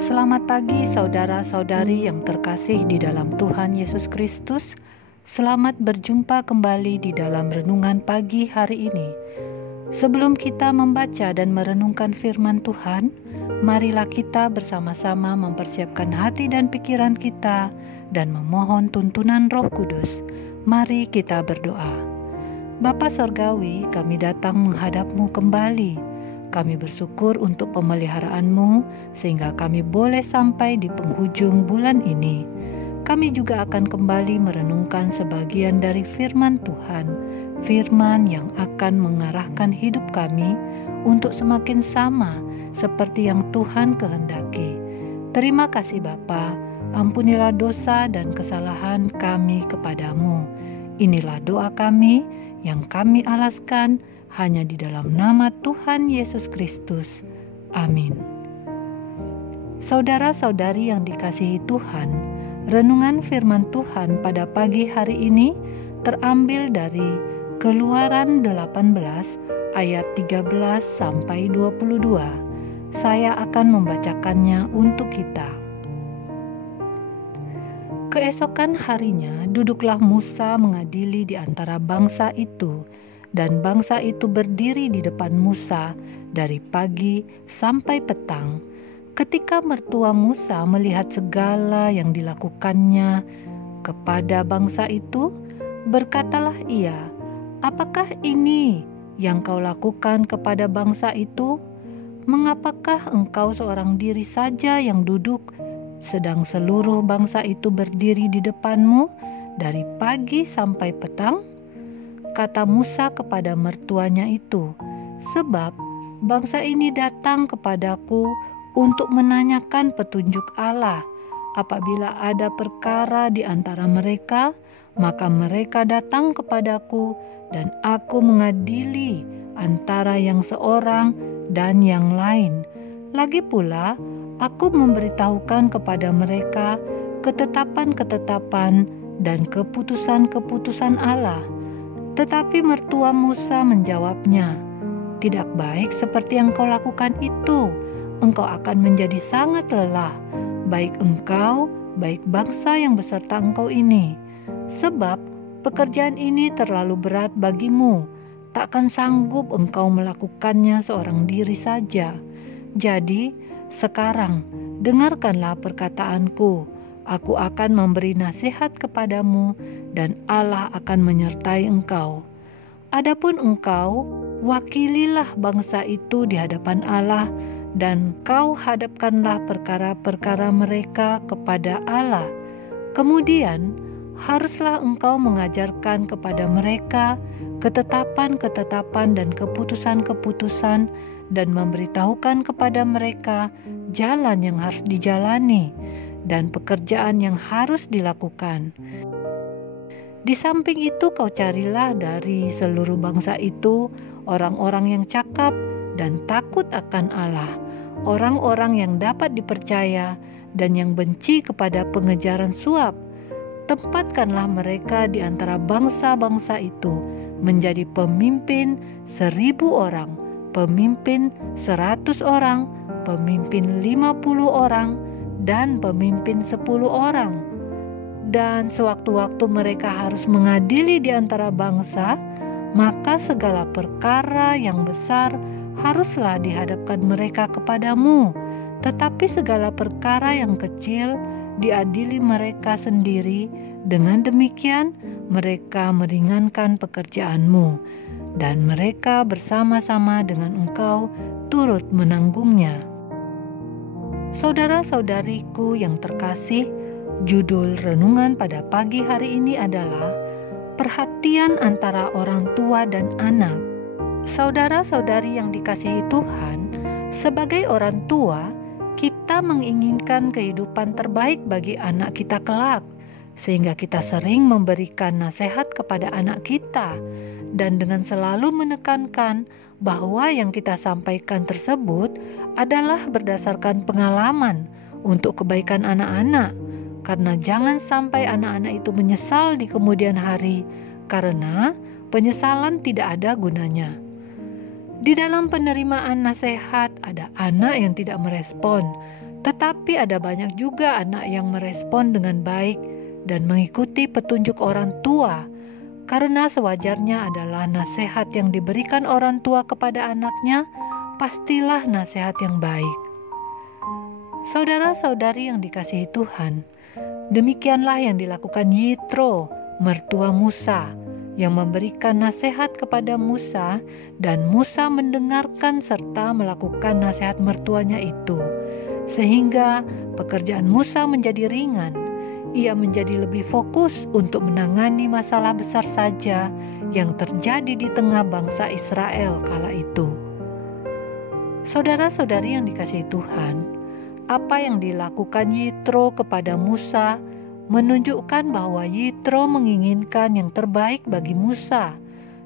Selamat pagi saudara-saudari yang terkasih di dalam Tuhan Yesus Kristus. Selamat berjumpa kembali di dalam renungan pagi hari ini. Sebelum kita membaca dan merenungkan firman Tuhan, marilah kita bersama-sama mempersiapkan hati dan pikiran kita dan memohon tuntunan Roh Kudus. Mari kita berdoa. Bapa Sorgawi, kami datang menghadap-Mu kembali. Kami bersyukur untuk pemeliharaan-Mu sehingga kami boleh sampai di penghujung bulan ini. Kami juga akan kembali merenungkan sebagian dari firman Tuhan, firman yang akan mengarahkan hidup kami untuk semakin sama seperti yang Tuhan kehendaki. Terima kasih Bapa, ampunilah dosa dan kesalahan kami kepadamu. Inilah doa kami yang kami alaskan hanya di dalam nama Tuhan Yesus Kristus. Amin. Saudara-saudari yang dikasihi Tuhan, renungan firman Tuhan pada pagi hari ini terambil dari Keluaran 18 ayat 13 sampai 22. Saya akan membacakannya untuk kita. Keesokan harinya duduklah Musa mengadili di antara bangsa itu, dan bangsa itu berdiri di depan Musa dari pagi sampai petang. Ketika mertua Musa melihat segala yang dilakukannya kepada bangsa itu, berkatalah ia, "Apakah ini yang kau lakukan kepada bangsa itu? Mengapakah engkau seorang diri saja yang duduk, sedang seluruh bangsa itu berdiri di depanmu dari pagi sampai petang?" Kata Musa kepada mertuanya itu, "Sebab bangsa ini datang kepadaku untuk menanyakan petunjuk Allah. Apabila ada perkara di antara mereka, maka mereka datang kepadaku dan aku mengadili antara yang seorang dan yang lain. Lagi pula, aku memberitahukan kepada mereka ketetapan-ketetapan dan keputusan-keputusan Allah." Tetapi mertua Musa menjawabnya, "Tidak baik seperti yang kau lakukan itu. Engkau akan menjadi sangat lelah, baik engkau, baik bangsa yang beserta engkau ini. Sebab pekerjaan ini terlalu berat bagimu. Takkan sanggup engkau melakukannya seorang diri saja. Jadi sekarang dengarkanlah perkataanku. Aku akan memberi nasihat kepadamu dan Allah akan menyertai engkau. Adapun engkau, wakililah bangsa itu di hadapan Allah dan kau hadapkanlah perkara-perkara mereka kepada Allah. Kemudian haruslah engkau mengajarkan kepada mereka ketetapan-ketetapan dan keputusan-keputusan dan memberitahukan kepada mereka jalan yang harus dijalani dan pekerjaan yang harus dilakukan. Di samping itu kau carilah dari seluruh bangsa itu orang-orang yang cakap dan takut akan Allah, orang-orang yang dapat dipercaya dan yang benci kepada pengejaran suap. Tempatkanlah mereka di antara bangsa-bangsa itu menjadi pemimpin 1.000 orang, pemimpin 100 orang, pemimpin 50 orang, dan pemimpin 10 orang. Dan sewaktu-waktu mereka harus mengadili di antara bangsa, maka segala perkara yang besar haruslah dihadapkan mereka kepadamu, tetapi segala perkara yang kecil diadili mereka sendiri. Dengan demikian mereka meringankan pekerjaanmu, dan mereka bersama-sama dengan engkau turut menanggungnya." Saudara-saudariku yang terkasih, judul renungan pada pagi hari ini adalah perhatian antara orang tua dan anak. Saudara-saudari yang dikasihi Tuhan, sebagai orang tua, kita menginginkan kehidupan terbaik bagi anak kita kelak, sehingga kita sering memberikan nasihat kepada anak kita, dan dengan selalu menekankan bahwa yang kita sampaikan tersebut adalah berdasarkan pengalaman untuk kebaikan anak-anak, karena jangan sampai anak-anak itu menyesal di kemudian hari, karena penyesalan tidak ada gunanya. Di dalam penerimaan nasihat ada anak yang tidak merespon, tetapi ada banyak juga anak yang merespon dengan baik dan mengikuti petunjuk orang tua, karena sewajarnya adalah nasihat yang diberikan orang tua kepada anaknya, pastilah nasihat yang baik. Saudara-saudari yang dikasihi Tuhan, demikianlah yang dilakukan Yitro, mertua Musa, yang memberikan nasihat kepada Musa, dan Musa mendengarkan serta melakukan nasihat mertuanya itu, sehingga pekerjaan Musa menjadi ringan. Ia menjadi lebih fokus untuk menangani masalah besar saja yang terjadi di tengah bangsa Israel kala itu. Saudara-saudari yang dikasihi Tuhan, apa yang dilakukan Yitro kepada Musa menunjukkan bahwa Yitro menginginkan yang terbaik bagi Musa.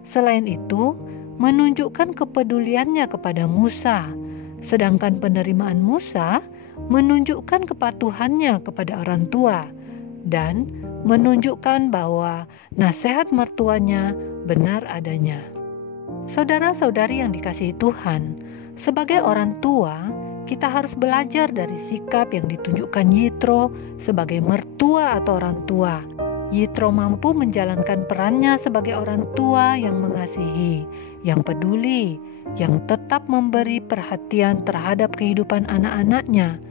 Selain itu, menunjukkan kepeduliannya kepada Musa. Sedangkan penerimaan Musa menunjukkan kepatuhannya kepada orang tua dan menunjukkan bahwa nasihat mertuanya benar adanya. Saudara-saudari yang dikasihi Tuhan, sebagai orang tua, kita harus belajar dari sikap yang ditunjukkan Yitro sebagai mertua atau orang tua. Yitro mampu menjalankan perannya sebagai orang tua yang mengasihi, yang peduli, yang tetap memberi perhatian terhadap kehidupan anak-anaknya.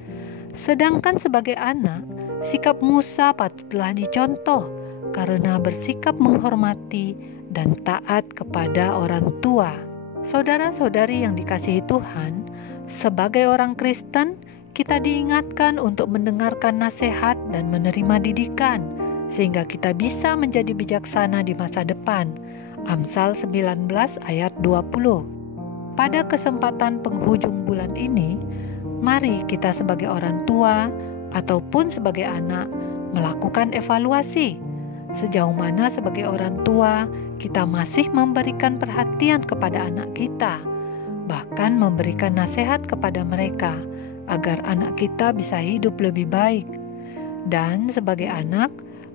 Sedangkan sebagai anak, sikap Musa patutlah dicontoh karena bersikap menghormati dan taat kepada orang tua. Saudara-saudari yang dikasihi Tuhan, sebagai orang Kristen, kita diingatkan untuk mendengarkan nasihat dan menerima didikan, sehingga kita bisa menjadi bijaksana di masa depan. Amsal 19 ayat 20. Pada kesempatan penghujung bulan ini, mari kita sebagai orang tua ataupun sebagai anak melakukan evaluasi. Sejauh mana sebagai orang tua kita masih memberikan perhatian kepada anak kita, bahkan memberikan nasihat kepada mereka agar anak kita bisa hidup lebih baik. Dan sebagai anak,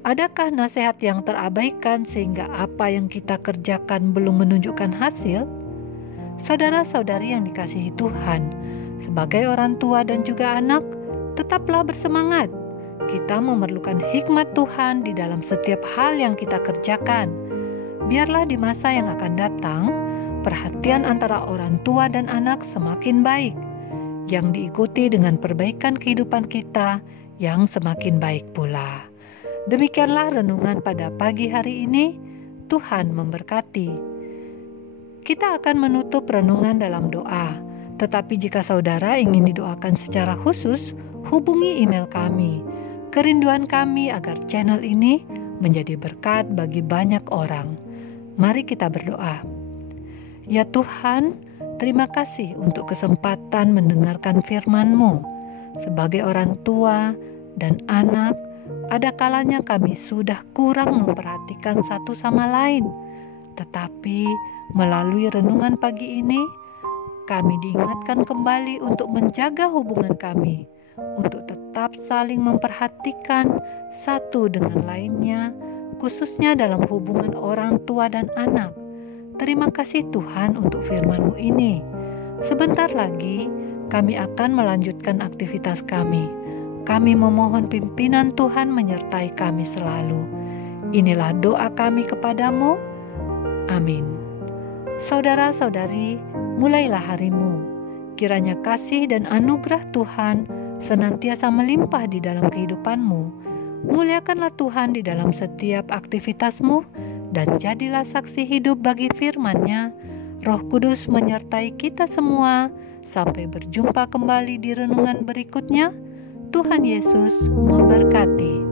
adakah nasihat yang terabaikan sehingga apa yang kita kerjakan belum menunjukkan hasil? Saudara-saudari yang dikasihi Tuhan, sebagai orang tua dan juga anak, tetaplah bersemangat. Kita memerlukan hikmat Tuhan di dalam setiap hal yang kita kerjakan. Biarlah di masa yang akan datang, perhatian antara orang tua dan anak semakin baik, yang diikuti dengan perbaikan kehidupan kita yang semakin baik pula. Demikianlah renungan pada pagi hari ini. Tuhan memberkati. Kita akan menutup renungan dalam doa, tetapi jika saudara ingin didoakan secara khusus, hubungi email kami. Kerinduan kami agar channel ini menjadi berkat bagi banyak orang. Mari kita berdoa. Ya Tuhan, terima kasih untuk kesempatan mendengarkan firman-Mu. Sebagai orang tua dan anak, ada kalanya kami sudah kurang memperhatikan satu sama lain. Tetapi melalui renungan pagi ini, kami diingatkan kembali untuk menjaga hubungan kami, untuk tetap saling memperhatikan satu dengan lainnya, khususnya dalam hubungan orang tua dan anak. Terima kasih Tuhan untuk firman-Mu ini. Sebentar lagi kami akan melanjutkan aktivitas kami. Kami memohon pimpinan Tuhan menyertai kami selalu. Inilah doa kami kepadamu. Amin. Saudara-saudari, mulailah harimu. Kiranya kasih dan anugerah Tuhan senantiasa melimpah di dalam kehidupanmu. Muliakanlah Tuhan di dalam setiap aktivitasmu, dan jadilah saksi hidup bagi firman-Nya. Roh Kudus menyertai kita semua. Sampai berjumpa kembali di renungan berikutnya. Tuhan Yesus memberkati.